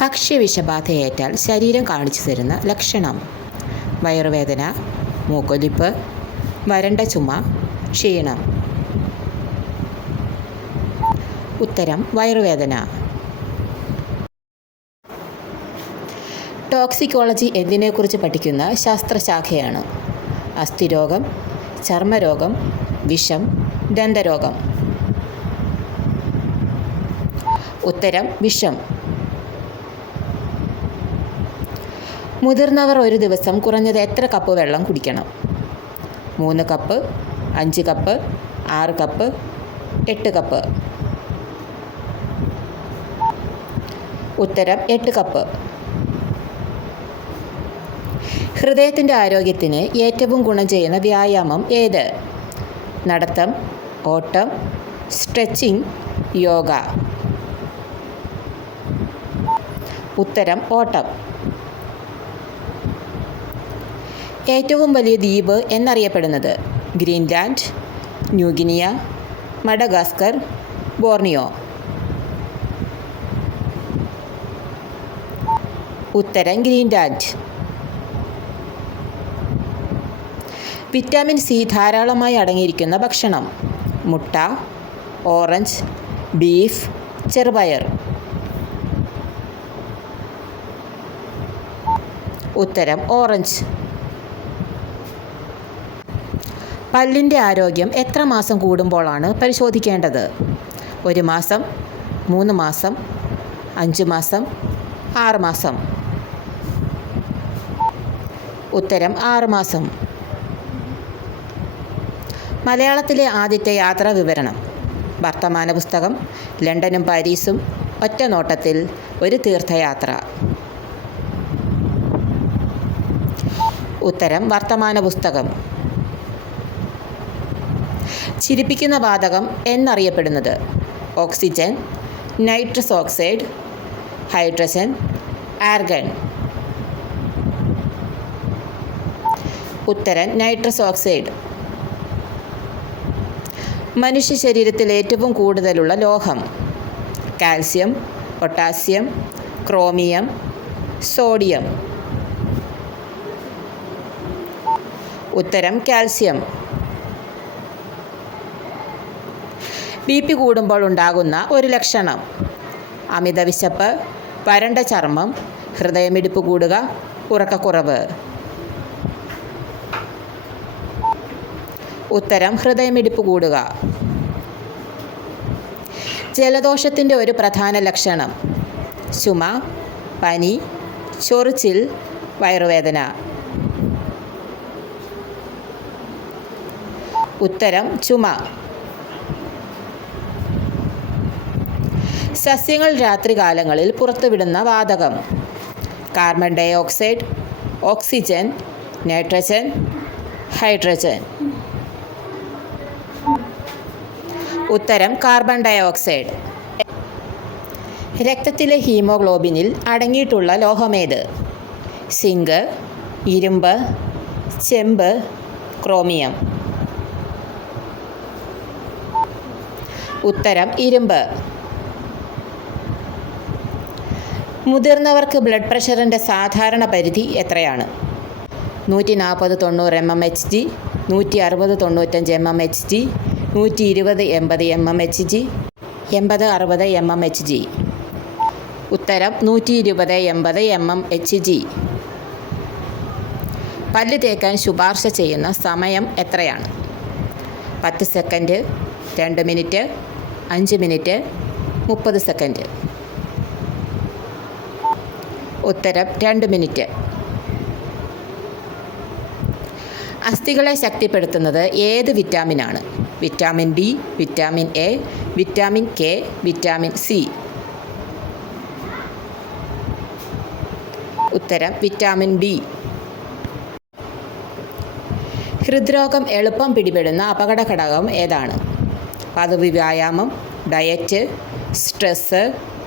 ഭക്ഷ്യവിഷബാധയേറ്റാൽ ശരീരം കാണിച്ചു തരുന്ന ലക്ഷണം. വയറുവേദന മൂക്കൊലിപ്പ് വരണ്ട ചുമ ക്ഷീണം. ഉത്തരം വയറുവേദന. ടോക്സിക്കോളജി എന്തിനെക്കുറിച്ച് പഠിക്കുന്ന ശാസ്ത്രശാഖയാണ്. അസ്ഥിരോഗം ചർമ്മരോഗം വിഷം ദന്തരോഗം. ഉത്തരം വിഷം. മുതിർന്നവർ ഒരു ദിവസം കുറഞ്ഞത് എത്ര കപ്പ് വെള്ളം കുടിക്കണം? മൂന്ന് കപ്പ് അഞ്ച് കപ്പ് ആറ് കപ്പ് എട്ട് കപ്പ്. ഉത്തരം എട്ട് കപ്പ്. ഹൃദയത്തിന്റെ ആരോഗ്യത്തിന് ഏറ്റവും ഗുണം ചെയ്യുന്ന വ്യായാമം ഏത്? നടത്തം ഓട്ടം സ്ട്രെച്ചിങ് യോഗ. ഉത്തരം ഓട്ടം. ഏറ്റവും വലിയ ദ്വീപ് എന്നറിയപ്പെടുന്നത് Greenland New Guinea Madagascar Borneo. ഉത്തരം ഗ്രീൻലാൻഡ്. വിറ്റാമിൻ സി ധാരാളമായി അടങ്ങിയിരിക്കുന്ന ഭക്ഷണം. മുട്ട ഓറഞ്ച് ബീഫ് ചെറുപയർ. ഉത്തരം ഓറഞ്ച്. പല്ലിന്റെ ആരോഗ്യം എത്ര മാസം കൂടുമ്പോഴാണ് പരിശോധിക്കേണ്ടത്? ഒരു മാസം മൂന്ന് മാസം അഞ്ച് മാസം ആറ് മാസം? ഉത്തരം ആറ് മാസം. മലയാളത്തിലെ ആദ്യത്തെ യാത്രാ വിവരണം. വർത്തമാന പുസ്തകം ലണ്ടനും പാരീസും ഒറ്റ നോട്ടത്തിൽ ഒരു തീർത്ഥയാത്ര. ഉത്തരം വർത്തമാന പുസ്തകം. ചിരിപ്പിക്കുന്ന വാതകം എന്നറിയപ്പെടുന്നത്. Oxygen nitrous oxide hydrogen argon. ഉത്തരം നൈട്രസ് ഓക്സൈഡ്. മനുഷ്യ ശരീരത്തിൽ ഏറ്റവും കൂടുതലുള്ള ലോഹം. Calcium potassium chromium sodium. ഉത്തരം കാൽസ്യം. ബി പി കൂടുമ്പോൾ ഉണ്ടാകുന്ന ഒരു ലക്ഷണം. അമിത വിശപ്പ് വരണ്ട ചർമ്മം ഹൃദയമിടിപ്പ് കൂടുക ഉറക്കക്കുറവ്. ഉത്തരം ഹൃദയമിടിപ്പ് കൂടുക. ജലദോഷത്തിന്റെ ഒരു പ്രധാന ലക്ഷണം. ചുമ പനി ചൊറിച്ചിൽ വയറുവേദന. ഉത്തരം ചുമ. സസ്യങ്ങൾ രാത്രികാലങ്ങളിൽ പുറത്തുവിടുന്ന വാതകം. Carbon dioxide oxygen nitrogen hydrogen. ഉത്തരം കാർബൺ ഡൈ ഓക്സൈഡ്. രക്തത്തിലെ ഹീമോഗ്ലോബിനിൽ അടങ്ങിയിട്ടുള്ള ലോഹമേത് സിങ്ക് ഇരുമ്പ് ചെമ്പ് ക്രോമിയം. ഉത്തരം ഇരുമ്പ്. മുതിർന്നവർക്ക് ബ്ലഡ് പ്രഷറിന്റെ സാധാരണ പരിധി എത്രയാണ്? നൂറ്റി നാൽപ്പത് തൊണ്ണൂറ് എം എം എച്ച് ജി നൂറ്റി അറുപത് തൊണ്ണൂറ്റഞ്ച് എം എം എച്ച് ജി നൂറ്റി ഇരുപത് എൺപത് എം എം എച്ച് ജി എൺപത് അറുപത് എം എം എച്ച് ജി. ഉത്തരം നൂറ്റി ഇരുപത് എൺപത് എം എം എച്ച് ജി. പല്ല് തേക്കാൻ ശുപാർശ ചെയ്യുന്ന സമയം എത്രയാണ്? പത്ത് സെക്കൻഡ് രണ്ട് മിനിറ്റ് അഞ്ച് മിനിറ്റ് മുപ്പത് സെക്കൻഡ്. ഉത്തരം രണ്ട് മിനിറ്റ്. അസ്ഥികളെ ശക്തിപ്പെടുത്തുന്നത് ഏത് വിറ്റാമിനാണ്? Vitamin D vitamin A vitamin K vitamin C. ഉത്തരം വിറ്റാമിൻ ഡി. ഹൃദ്രോഗം എളുപ്പം പിടിപെടുന്ന അപകട ഘടകം ഏതാണ്? പതിവ് വ്യായാമം ഡയറ്റ് സ്ട്രെസ്സ്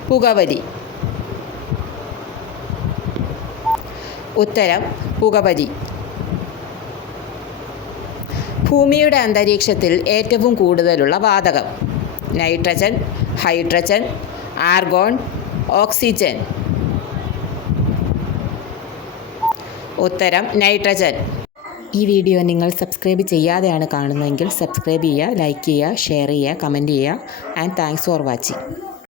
പുകവലി. ഉത്തരം പുകവലി ഭൂമിയുടെ അന്തരീക്ഷത്തിൽ ഏറ്റവും കൂടുതലുള്ള വാതകം. Nitrogen hydrogen argon oxygen. ഉത്തരം നൈട്രജൻ. ഈ വീഡിയോ നിങ്ങൾ സബ്സ്ക്രൈബ് ചെയ്യാതെയാണ് കാണുന്നതെങ്കിൽ സബ്സ്ക്രൈബ് ചെയ്യുക ലൈക്ക് ചെയ്യുക ഷെയർ ചെയ്യുക കമന്റ് ചെയ്യുക ആൻഡ് താങ്ക്സ് ഫോർ വാച്ചിങ്.